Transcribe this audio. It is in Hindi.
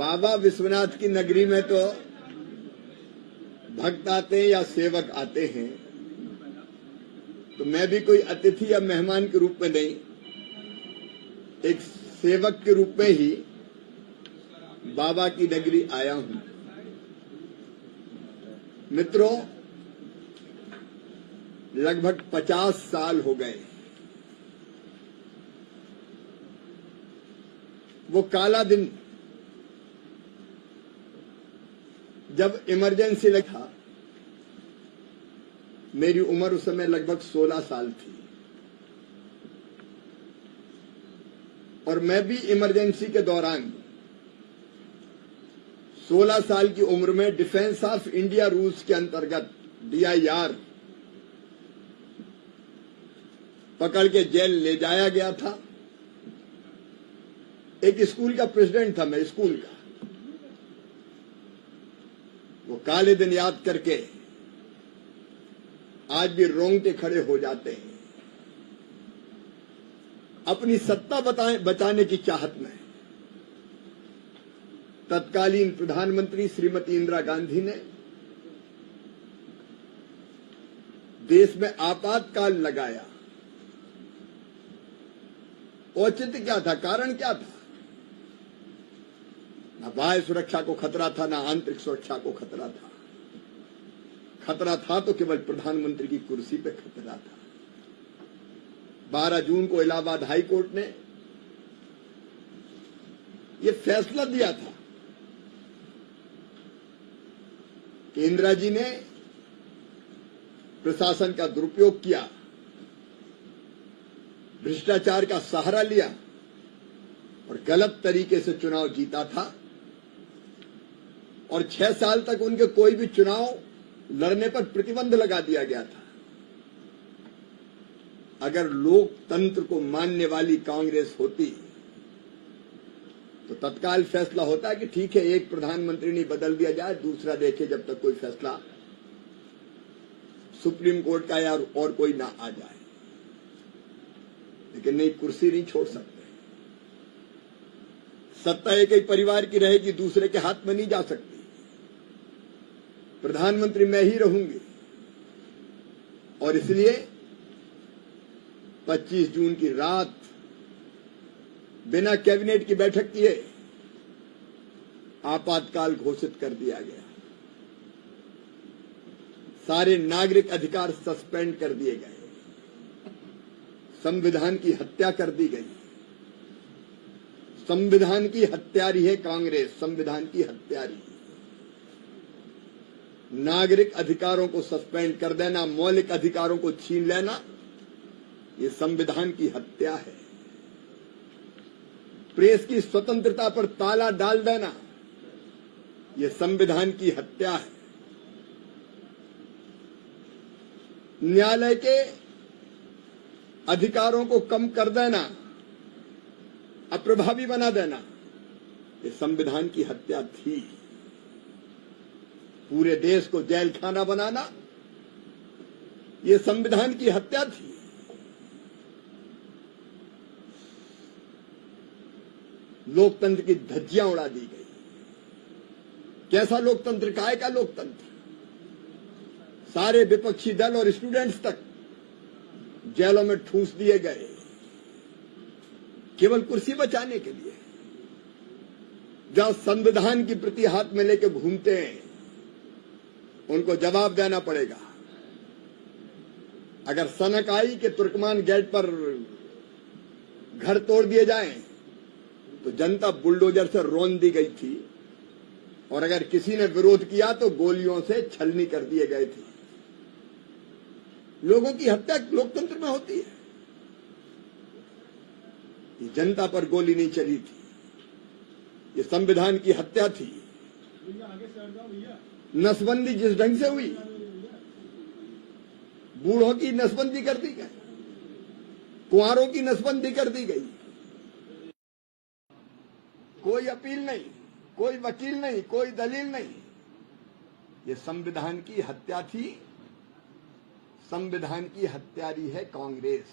बाबा विश्वनाथ की नगरी में तो भक्त आते हैं या सेवक आते हैं, तो मैं भी कोई अतिथि या मेहमान के रूप में नहीं, एक सेवक के रूप में ही बाबा की नगरी आया हूं। मित्रों, लगभग 50 साल हो गए वो काला दिन जब इमरजेंसी लगा। मेरी उम्र उस समय लगभग 16 साल थी और मैं भी इमरजेंसी के दौरान 16 साल की उम्र में डिफेंस ऑफ इंडिया रूल्स के अंतर्गत DIR पकड़ के जेल ले जाया गया था। एक स्कूल का प्रेसिडेंट था मैं, स्कूल का। वो काले दिन याद करके आज भी रोंगटे खड़े हो जाते हैं। अपनी सत्ता बचाने की चाहत में तत्कालीन प्रधानमंत्री श्रीमती इंदिरा गांधी ने देश में आपातकाल लगाया। औचित्य क्या था, कारण क्या था? न बाह्य सुरक्षा को खतरा था, न आंतरिक सुरक्षा को खतरा था। खतरा था तो केवल प्रधानमंत्री की कुर्सी पे खतरा था। 12 जून को इलाहाबाद हाई कोर्ट ने यह फैसला दिया था कि इंदिरा जी ने प्रशासन का दुरुपयोग किया, भ्रष्टाचार का सहारा लिया और गलत तरीके से चुनाव जीता था और 6 साल तक उनके कोई भी चुनाव लड़ने पर प्रतिबंध लगा दिया गया था। अगर लोकतंत्र को मानने वाली कांग्रेस होती तो तत्काल फैसला होता कि ठीक है, एक प्रधानमंत्री नहीं बदल दिया जाए, दूसरा देखे जब तक कोई फैसला सुप्रीम कोर्ट का या और कोई ना आ जाए। लेकिन नहीं, कुर्सी नहीं छोड़ सकते। सत्ता एक ही परिवार की रहेगी, दूसरे के हाथ में नहीं जा सकती। प्रधानमंत्री मैं ही रहूंगी और इसलिए 25 जून की रात बिना कैबिनेट की बैठक किए आपातकाल घोषित कर दिया गया। सारे नागरिक अधिकार सस्पेंड कर दिए गए। संविधान की हत्या कर दी गई। संविधान की हत्यारी है कांग्रेस, संविधान की हत्यारी। नागरिक अधिकारों को सस्पेंड कर देना, मौलिक अधिकारों को छीन लेना, ये संविधान की हत्या है। प्रेस की स्वतंत्रता पर ताला डाल देना, ये संविधान की हत्या है। न्यायालय के अधिकारों को कम कर देना, अप्रभावी बना देना, ये संविधान की हत्या थी। पूरे देश को जेल खाना बनाना, ये संविधान की हत्या थी। लोकतंत्र की धज्जियां उड़ा दी गई। कैसा लोकतंत्र, काय का लोकतंत्र? सारे विपक्षी दल और स्टूडेंट्स तक जेलों में ठूंस दिए गए, केवल कुर्सी बचाने के लिए। जहां संविधान की प्रति हाथ में लेके घूमते हैं, उनको जवाब देना पड़ेगा। अगर सनक आई कि तुर्कमान गेट पर घर तोड़ दिए जाएं, तो जनता बुलडोजर से रौंद दी गई थी और अगर किसी ने विरोध किया तो गोलियों से छलनी कर दिए गए थे। लोगों की हत्या लोकतंत्र में होती है। ये जनता पर गोली नहीं चली थी, ये संविधान की हत्या थी। नसबंदी जिस ढंग से हुई, बूढ़ों की नसबंदी कर दी गई, कुंवारों की नसबंदी कर दी गई। कोई अपील नहीं, कोई वकील नहीं, कोई दलील नहीं। ये संविधान की हत्या थी। संविधान की हत्यारी है कांग्रेस।